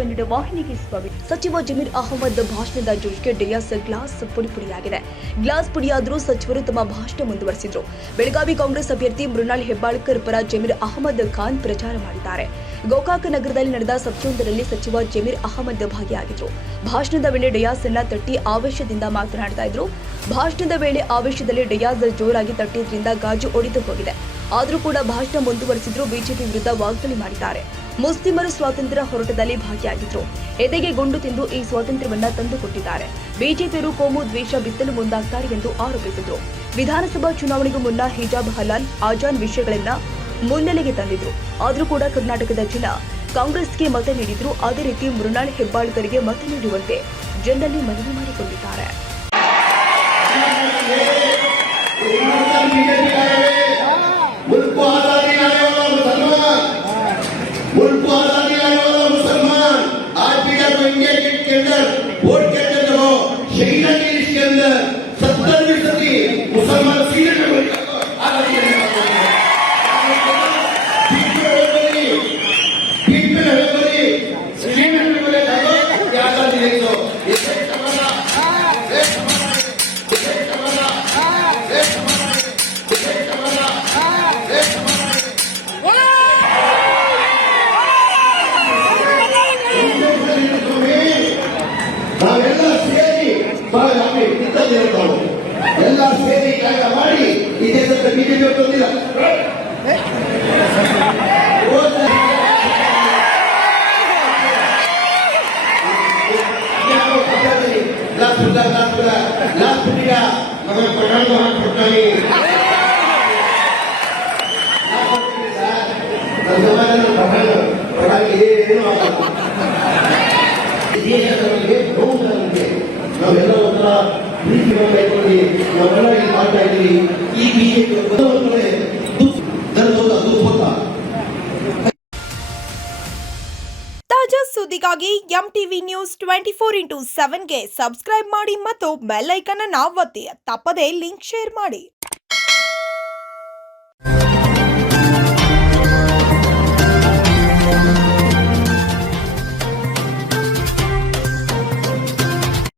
ಕನ್ನಡ ವಾಹಿನಿಗೆ ಸ್ವಾಗತ. ಸಚಿವ ಜಮೀರ್ ಅಹಮದ್ ಭಾಷಣದ ಜೋಶ್ಗೆ ಡಯಾಸ್ ಗ್ಲಾಸ್ ಪುಡಿಯಾಗಿದೆ. ಗ್ಲಾಸ್ ಪುಡಿಯಾದರೂ ಸಚಿವರು ತಮ್ಮ ಭಾಷಣ ಮುಂದುವರೆಸಿದ್ರು. ಬೆಳಗಾವಿ ಕಾಂಗ್ರೆಸ್ ಅಭ್ಯರ್ಥಿ ಮೃಣಾಲ್ ಹೆಬ್ಬಾಳ್ಕರ್ ಪರ ಜಮೀರ್ ಅಹಮದ್ ಖಾನ್ ಪ್ರಚಾರ ಮಾಡಿದ್ದಾರೆ. ಗೋಕಾಕ ನಗರದಲ್ಲಿ ನಡೆದ ಸಭೆಯೊಂದರಲ್ಲಿ ಸಚಿವ ಜಮೀರ್ ಅಹಮದ್ ಭಾಗಿಯಾಗಿದ್ರು. ಭಾಷಣದ ವೇಳೆ ಡಯಾಸ್ ಅನ್ನ ತಟ್ಟಿ ಆವೇಶದಿಂದ ಮಾತನಾಡ್ತಾ ಇದ್ರು. ಭಾಷಣದ ವೇಳೆ ಆವೇಶದಲ್ಲಿ ಡಯಾಸ್ ಜೋರಾಗಿ ತಟ್ಟಿದ್ರಿಂದ ಗಾಜು ಒಡೆದು ಹೋಗಿದೆ. ಆದರೂ ಕೂಡ ಭಾಷಣ ಮುಂದುವರೆಸಿದ್ರು. ಬಿಜೆಪಿ ವಿರುದ್ಧ ವಾಗ್ದಾಳಿ ಮಾಡಿದ್ದಾರೆ. ಮುಸ್ಲಿಮರು ಸ್ವಾತಂತ್ರ್ಯ ಹೋರಾಟದಲ್ಲಿ ಭಾಗಿಯಾಗಿದ್ರು. ಎದೆಗೆ ಗುಂಡು ತಿಂದು ಈ ಸ್ವಾತಂತ್ರ್ಯವನ್ನ ತಂದುಕೊಟ್ಟಿದ್ದಾರೆ. ಬಿಜೆಪಿಯರು ಕೋಮು ದ್ವೇಷ ಬಿತ್ತಲು ಮುಂದಾಗ್ತಾರೆ ಎಂದು ಆರೋಪಿಸಿದ್ರು. ವಿಧಾನಸಭಾ ಚುನಾವಣೆಗೂ ಮುನ್ನ ಹಿಜಾಬ್ ಹಲಾಲ್ ಆಜಾನ್ ವಿಷಯಗಳನ್ನ ಮುನ್ನೆಲೆಗೆ ತಂದಿದ್ರು. ಆದರೂ ಕೂಡ ಕರ್ನಾಟಕದ ಜನ ಕಾಂಗ್ರೆಸ್ಗೆ ಮತ ನೀಡಿದ್ರು. ಅದೇ ರೀತಿ ಮೃಣಾಲ್ ಹೆಬ್ಬಾಳ್ಕರ್ಗೆ ಮತ ನೀಡುವಂತೆ ಜನರಲ್ಲಿ ಮನವಿ ಮಾಡಿಕೊಂಡಿದ್ದಾರೆ. ಎಲ್ಲ ಸೇರಿ ಕಾರ್ಯ ಮಾಡಿ ಈ ದೇಶದ ಬಿಜೆಪಿ ಗೊತ್ತಿಲ್ಲ. ನಾವೆಲ್ಲ ಒಂಥರ ಪ್ರೀತಿ ನಾವೆಲ್ಲ ಇಲ್ಲಿ ಮಾಡ್ತಾ ಇದ್ದೀವಿ. ಈ ಬಿಜೆಪಿ ತಾಜಾ ಸುದ್ದಿಗಾಗಿ ಎಂಟಿವಿ ನ್ಯೂಸ್ 24x7ಗೆ ಸಬ್ಸ್ಕ್ರೈಬ್ ಮಾಡಿ ಮತ್ತು ಬೆಲ್ ಐಕಾನ್ ಅನ್ನು ಒತ್ತಿ. ತಪ್ಪದೇ ಲಿಂಕ್ ಶೇರ್ ಮಾಡಿ.